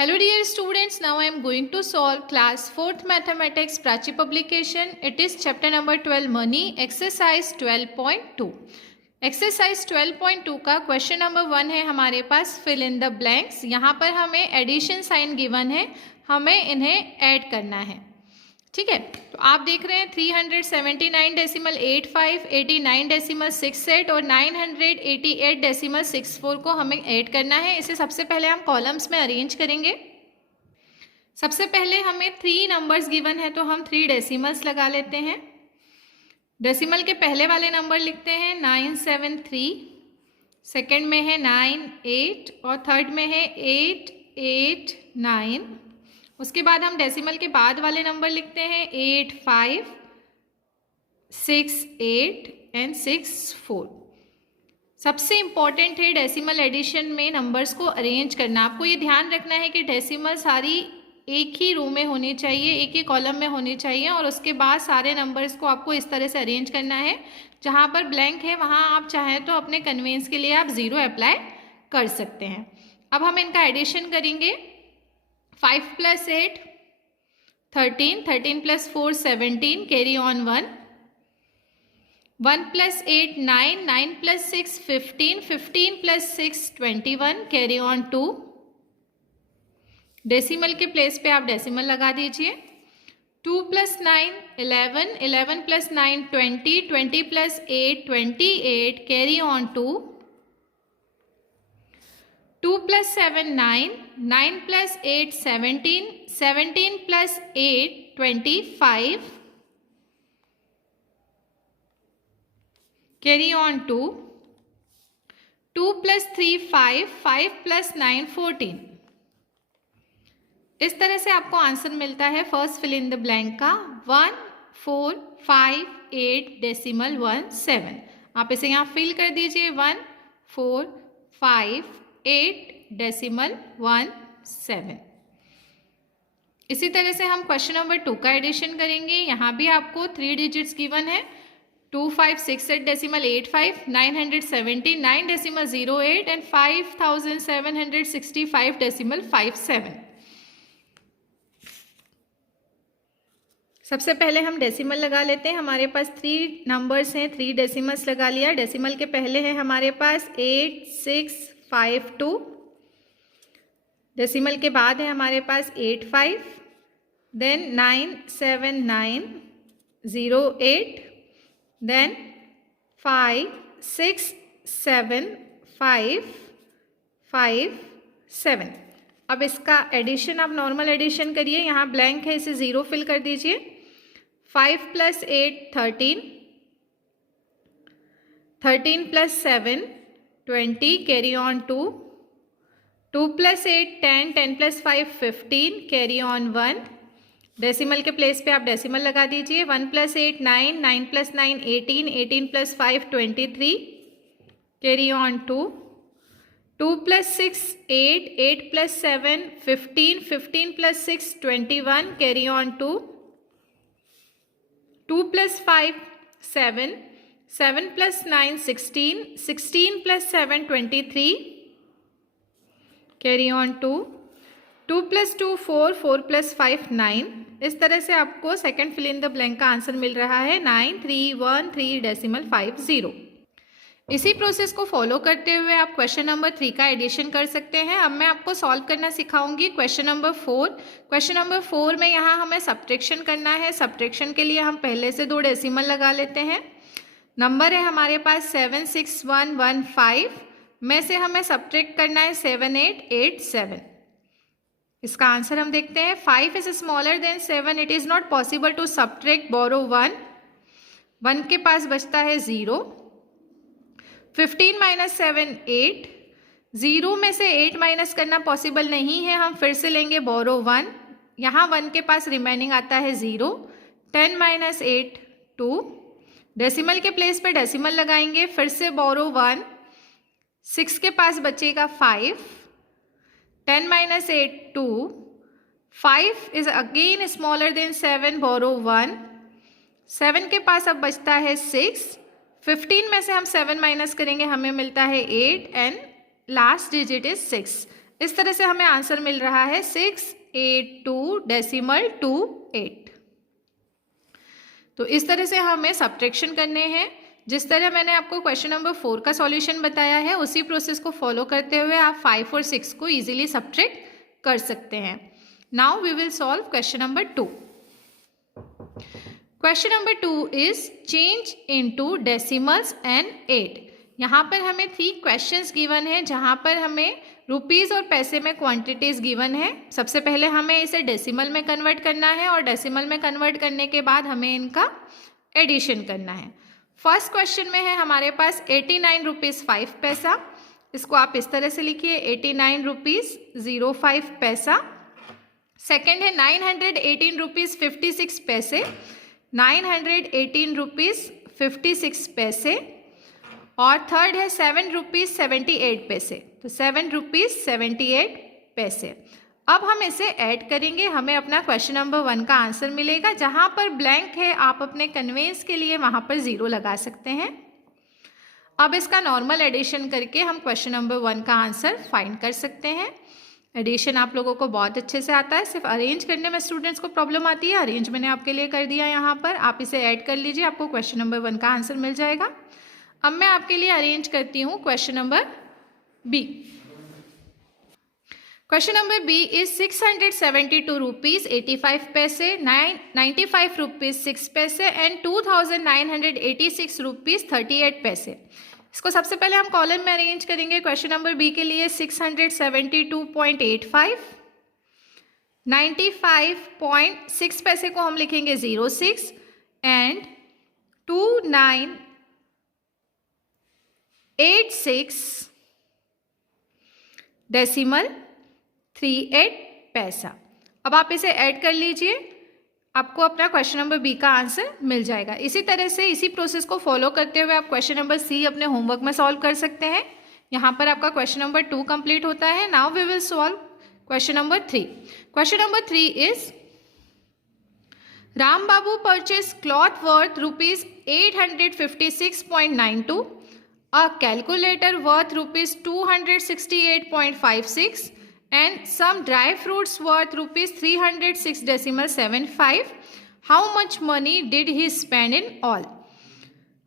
Hello dear students, now I am going to solve class 4th mathematics Prachi publication. It is chapter number 12 money, exercise 12.2. Exercise 12.2 का question number 1 है हमारे पास fill in the blanks. यहाँ पर हमें addition sign given है, हमें इन्हें add करना है। ठीक है, तो आप देख रहे हैं 379.85, 89.68 और 988.64 को हमें ऐड करना है। इसे सबसे पहले हम कॉलम्स में अरेंज करेंगे। सबसे पहले हमें 3 नंबर्स गिवन है तो हम 3 डेसिमल्स लगा लेते हैं। डेसिमल के पहले वाले नंबर लिखते हैं 973, सेकंड में है 98 और थर्ड में है 889। उसके बाद हम डेसिमल के बाद वाले नंबर लिखते हैं 85, 68 एंड 64। सबसे इम्पॉर्टेंट है डेसिमल एडिशन में नंबर्स को अरेंज करना। आपको ये ध्यान रखना है कि डेसिमल सारी एक ही रो में होनी चाहिए, एक ही कॉलम में होनी चाहिए और उसके बाद सारे नंबर्स को आपको इस तरह से अरेंज करना है। जहाँ पर ब्लैंक है वहाँ आप चाहें तो अपने कन्वेंस के लिए आप 0 अप्लाई कर सकते हैं। अब हम इनका एडिशन करेंगे। 5 + 8 13, 13 + 4 17, carry on 1। 1 + 8 9, 9 + 6 15, 15 + 6 21, carry on 2। Decimal के प्लेस पे आप डेसिमल लगा दीजिए। 2 + 9 11, 11 + 9 20, 20 + 8 28, कैरी ऑन 2। 2 + 7 9, 9 + 8 17, 17 + 8 25, carry on 2। 2 + 3 5, 5 + 9 14। इस तरह से आपको आंसर मिलता है first fill in the blank का 1458.17। आप इसे यहाँ फिल कर दीजिए 1458.17। इसी तरह से हम क्वेश्चन नंबर 2 का एडिशन करेंगे। यहाँ भी आपको 3 डिजिट्स गिवन है 2568.85, 979.08 एंड 5765.57। सबसे पहले हम डेसिमल लगा लेते हैं। हमारे पास 3 नंबर्स हैं, 3 डेसिमल्स लगा लिया। डेसिमल के पहले है हमारे पास 8652, डेसिमल के बाद है हमारे पास 85, देन 97908, देन 567557। अब इसका एडिशन आप नॉर्मल एडिशन करिए। यहाँ ब्लैंक है, इसे 0 फिल कर दीजिए। 5 + 8 13, 13 + 7 20, carry on 2। 2 + 8 10, 10 + 5 15, carry on 1। Decimal के प्लेस पे आप डेसिमल लगा दीजिए। 1 + 8 9, 9 + 9 18, 18 + 5 23, carry on 2। 2 + 6 8, 8 + 7 15, 15 + 6 21, carry on 2। 2 + 5 7, 7 + 9 16, 16 + 7 23, carry on 2। 2 + 2 4, 4 + 5 9। इस तरह से आपको second fill in the blank का आंसर मिल रहा है 9313.50। इसी प्रोसेस को फॉलो करते हुए आप क्वेश्चन नंबर 3 का एडिशन कर सकते हैं। अब मैं आपको सॉल्व करना सिखाऊंगी क्वेश्चन नंबर 4। क्वेश्चन नंबर 4 में यहाँ हमें सब्ट्रैक्शन करना है। सब्ट्रैक्शन के लिए हम पहले से 2 डेसिमल लगा लेते हैं। नंबर है हमारे पास 76115 में से हमें सब्ट्रैक्ट करना है 7887। इसका आंसर हम देखते हैं। 5 is smaller than 7, it is not possible to subtract borrow 1। 1 के पास बचता है 0। 15 - 7 8, 0 में से 8 माइनस करना पॉसिबल नहीं है। हम फिर से लेंगे बोरो 1। यहाँ 1 के पास रिमेनिंग आता है 0। 10 - 8 2। डेसिमल के प्लेस पे डेसिमल लगाएंगे। फिर से बोरो 1। 6 के पास बचेगा 5। 10 - 8 2। 5 इज अगेन स्मॉलर देन 7, बोरो 1। 7 के पास अब बचता है 6। 15 में से हम 7 माइनस करेंगे, हमें मिलता है 8 एंड लास्ट डिजिट इज 6। इस तरह से हमें आंसर मिल रहा है 682.28। तो इस तरह से हमें सब्ट्रैक्शन करने हैं। जिस तरह मैंने आपको क्वेश्चन नंबर 4 का सॉल्यूशन बताया है उसी प्रोसेस को फॉलो करते हुए आप 5 और 6 को इजीली सब्ट्रैक्ट कर सकते हैं। Now we will solve question number 2। Question number 2 is change into decimals and 8। यहाँ पर हमें 3 क्वेश्चंस गिवन है जहाँ पर हमें रुपीज़ और पैसे में क्वांटिटीज़ गिवन है। सबसे पहले हमें इसे डेसिमल में कन्वर्ट करना है और डेसिमल में कन्वर्ट करने के बाद हमें इनका एडिशन करना है। फर्स्ट क्वेश्चन में है हमारे पास 89 रुपीज़ 5 पैसा। इसको आप इस तरह से लिखिए 89 रुपीज़ 05 पैसा। सेकेंड है 918 रुपीज़ 56 पैसे, 918 रुपीज़ 56 पैसे। और थर्ड है 7 रुपीज़ 78 पैसे, तो 7 रुपीज़ 78 पैसे। अब हम इसे ऐड करेंगे, हमें अपना क्वेश्चन नंबर 1 का आंसर मिलेगा। जहाँ पर ब्लैंक है आप अपने कन्वेंस के लिए वहाँ पर 0 लगा सकते हैं। अब इसका नॉर्मल एडिशन करके हम क्वेश्चन नंबर 1 का आंसर फाइंड कर सकते हैं। एडिशन आप लोगों को बहुत अच्छे से आता है, सिर्फ अरेंज करने में स्टूडेंट्स को प्रॉब्लम आती है। अरेंज मैंने आपके लिए कर दिया यहाँ पर, आप इसे ऐड कर लीजिए, आपको क्वेश्चन नंबर 1 का आंसर मिल जाएगा। अब मैं आपके लिए अरेंज करती हूँ question number B. Question number B is 672 rupees 85 paise, 95 rupees 6 पैसे एंड 2986 रुपीज़ 38 पैसे। इसको सबसे पहले हम कॉलम में अरेंज करेंगे। क्वेश्चन नंबर बी के लिए 672.85, 95.6 पैसे को हम लिखेंगे 06 एंड 2986 डेसिमल 38 पैसा। अब आप इसे ऐड कर लीजिए, आपको अपना क्वेश्चन नंबर बी का आंसर मिल जाएगा। इसी तरह से इसी प्रोसेस को फॉलो करते हुए आप क्वेश्चन नंबर सी अपने होमवर्क में सॉल्व कर सकते हैं। यहाँ पर आपका क्वेश्चन नंबर 2 कंप्लीट होता है। Now we will solve question number 3। Question number 3 is Ram Babu purchase cloth worth rupees 856.92, a calculator worth rupees 268.56 and some dry fruits worth rupees 306.75. How much money did he spend in all?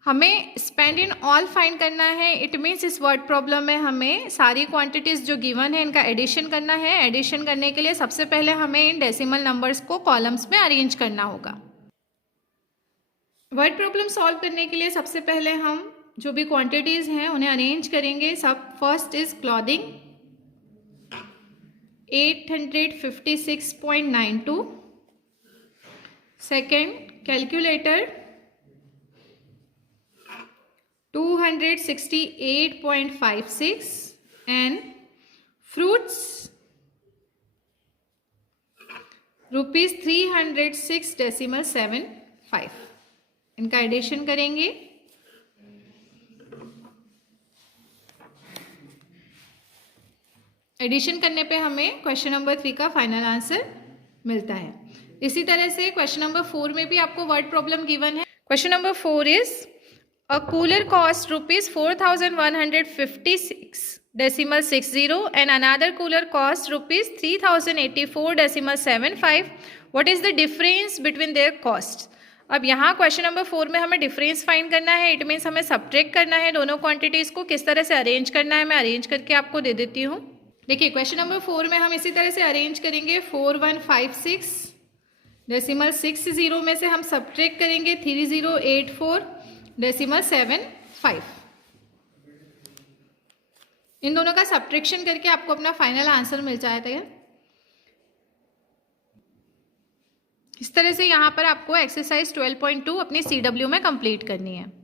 हमें spend in all find करना है। It means इस word problem में हमें सारी quantities जो given है इनका एडिशन करना है। एडिशन करने के लिए सबसे पहले हमें इन डेसिमल नंबर्स को कॉलम्स में अरेंज करना होगा। वर्ड प्रॉब्लम सॉल्व करने के लिए सबसे पहले हम जो भी क्वांटिटीज़ हैं उन्हें अरेंज करेंगे। सब first is clothing 856.92, second calculator 268.56 and fruits rupees 306.75। इनका एडिशन करेंगे। एडिशन करने पे हमें क्वेश्चन नंबर 3 का फाइनल आंसर मिलता है। इसी तरह से क्वेश्चन नंबर 4 में भी आपको वर्ड प्रॉब्लम गिवन है। Question number 4 is a cooler cost rupees 4156.60 and another cooler cost rupees 3084.75। What is the difference between their cost? अब यहाँ क्वेश्चन नंबर 4 में हमें डिफरेंस फाइंड करना है। इट मीन्स हमें सब्ट्रैक्ट करना है दोनों क्वांटिटीज़ को। किस तरह से अरेंज करना है मैं अरेंज करके आपको दे देती हूँ। देखिए क्वेश्चन नंबर 4 में हम इसी तरह से अरेंज करेंगे 4156.60 में से हम सब्ट्रैक्ट करेंगे 3084.75। इन दोनों का सब्ट्रैक्शन करके आपको अपना फाइनल आंसर मिल जाता है। इस तरह से यहाँ पर आपको एक्सरसाइज 12.2 अपनी CW में कंप्लीट करनी है।